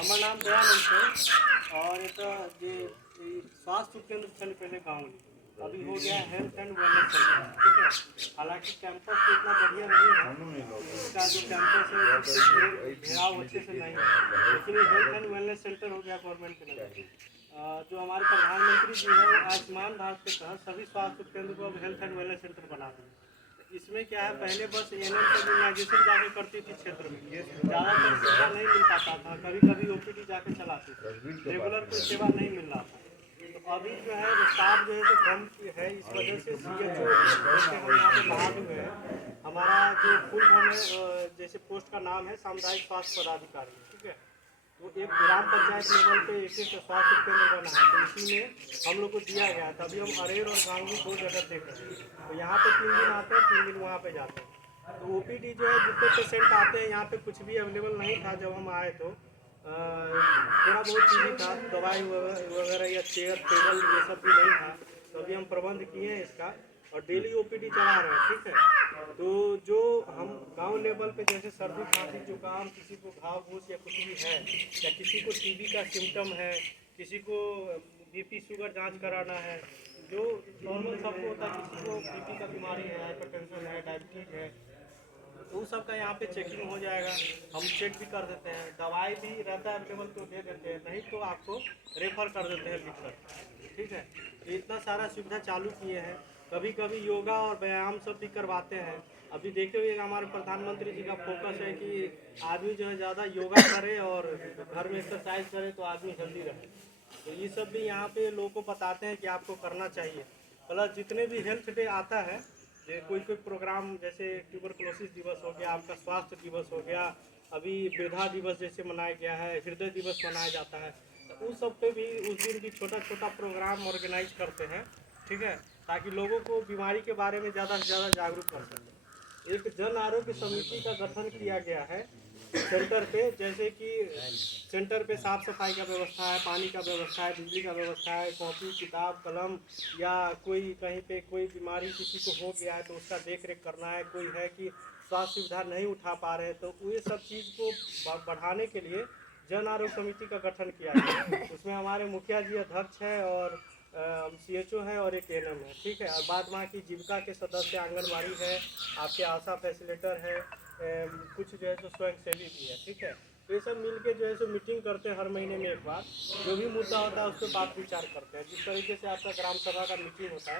हमार नाम दयानंद है और एक जे स्वास्थ्य केंद्र छल पहले गाँव में अभी हो गया हेल्थ एंड वेलनेस सेंटर, ठीक है। हालांकि कैंपस तो इतना बढ़िया नहीं है, इसका जो कैंपस है उससे घेराव अच्छे से नहीं है, लेकिन ये हेल्थ एंड वेलनेस सेंटर हो गया गवर्नमेंट के नजर। जो हमारे प्रधानमंत्री जी हैं वो आयुष्मान भारत के तहत सभी स्वास्थ्य केंद्र को अब हेल्थ एंड वेलनेस सेंटर बना दिए। इसमें क्या है, पहले बस एएनएम का इम्यूनाइजेशन जाके करती थी क्षेत्र में, ज़्यादातर सुविधा नहीं मिल पाता था, कभी कभी ओपीडी जाके चलाती थी, रेगुलर कोई सेवा नहीं मिल रहा था। तो अभी जो है स्टाफ जो है तो कम है, इस वजह से सीएचओ जैसे हम यहाँ पे बहाल हुए हैं। हमारा जो फुल फॉर्म है, जैसे पोस्ट का नाम है सामुदायिक स्वास्थ्य पदाधिकारी, ठीक है। वो एक ग्राम पंचायत लेवल पे एक स्वास्थ्य केंद्र बना है, तो इसी में हम लोग को दिया गया था। अभी हम अरेर और गांगी दो जगह देख रहे हैं, तो यहाँ पे 3 दिन आते हैं, 3 दिन वहाँ पे जाते हैं। तो ओपीडी जो है जितने पेशेंट आते हैं यहाँ पे कुछ भी अवेलेबल नहीं था जब हम आए, तो थोड़ा बहुत चीज़ें था, दवाई वगैरह या चेयर टेबल ये सब भी नहीं था। तो अभी हम प्रबंध किए हैं इसका और डेली ओपीडी चला रहे हैं, ठीक है। तो जो हम गांव लेवल पे जैसे सर्दी खांसी जुकाम, किसी को घाव घूस या कुछ भी है, या किसी को टीबी का सिम्टम है, किसी को बीपी शुगर जांच कराना है, जो नॉर्मल सबको होता है, किसी को बीपी का बीमारी है, हाइपरटेंशन है, डायबिटीज है, तो उन सब का यहाँ पे चेकिंग हो जाएगा। हम चेक भी कर देते हैं, दवाई भी रहता है अवेलेबल तो दे देते हैं, नहीं तो आपको रेफर कर देते हैं लिखकर, ठीक है। तो इतना सारा सुविधा चालू किए हैं। कभी कभी योगा और व्यायाम सब भी करवाते हैं। अभी देखे हुए हमारे प्रधानमंत्री जी का फोकस है कि आदमी जो है ज़्यादा योगा करे और घर में एक्सरसाइज करे तो आदमी हेल्दी रहे। तो ये सब भी यहाँ पे लोगों को बताते हैं कि आपको करना चाहिए। प्लस जितने भी हेल्थ डे आता है, कोई कोई प्रोग्राम जैसे ट्यूबरकुलोसिस दिवस हो गया, आपका स्वास्थ्य दिवस हो गया, अभी वृद्धा दिवस जैसे मनाया गया है, हृदय दिवस मनाया जाता है, तो उस सब पे भी उस दिन भी छोटा छोटा प्रोग्राम ऑर्गेनाइज करते हैं, ठीक है, ताकि लोगों को बीमारी के बारे में ज़्यादा से ज़्यादा जागरूक कर सकें। एक जन आरोग्य समिति का गठन किया गया है सेंटर पे, जैसे कि सेंटर पे साफ सफाई का व्यवस्था है, पानी का व्यवस्था है, बिजली का व्यवस्था है, कॉपी किताब कलम, या कोई कहीं पे कोई बीमारी किसी को हो गया है तो उसका देख रेख करना है, कोई है कि स्वास्थ्य सुविधा नहीं उठा पा रहे हैं, तो ये सब चीज़ को बढ़ाने के लिए जन आरोग्य समिति का गठन किया गया है। उसमें हमारे मुखिया जी अध्यक्ष हैं और सीएचओ है और एक एएनएम है, ठीक है। और बाद वहाँ की जीविका के सदस्य, आंगनबाड़ी है, आपके आशा फैसिलेटर है, कुछ जो है सो स्वयंसेवी भी है, ठीक है। तो ये सब मिलके जो है सो मीटिंग करते हैं हर महीने में एक बार, जो भी मुद्दा होता है उस पर बात विचार करते हैं। जिस तरीके से आपका ग्राम सभा का मीटिंग होता है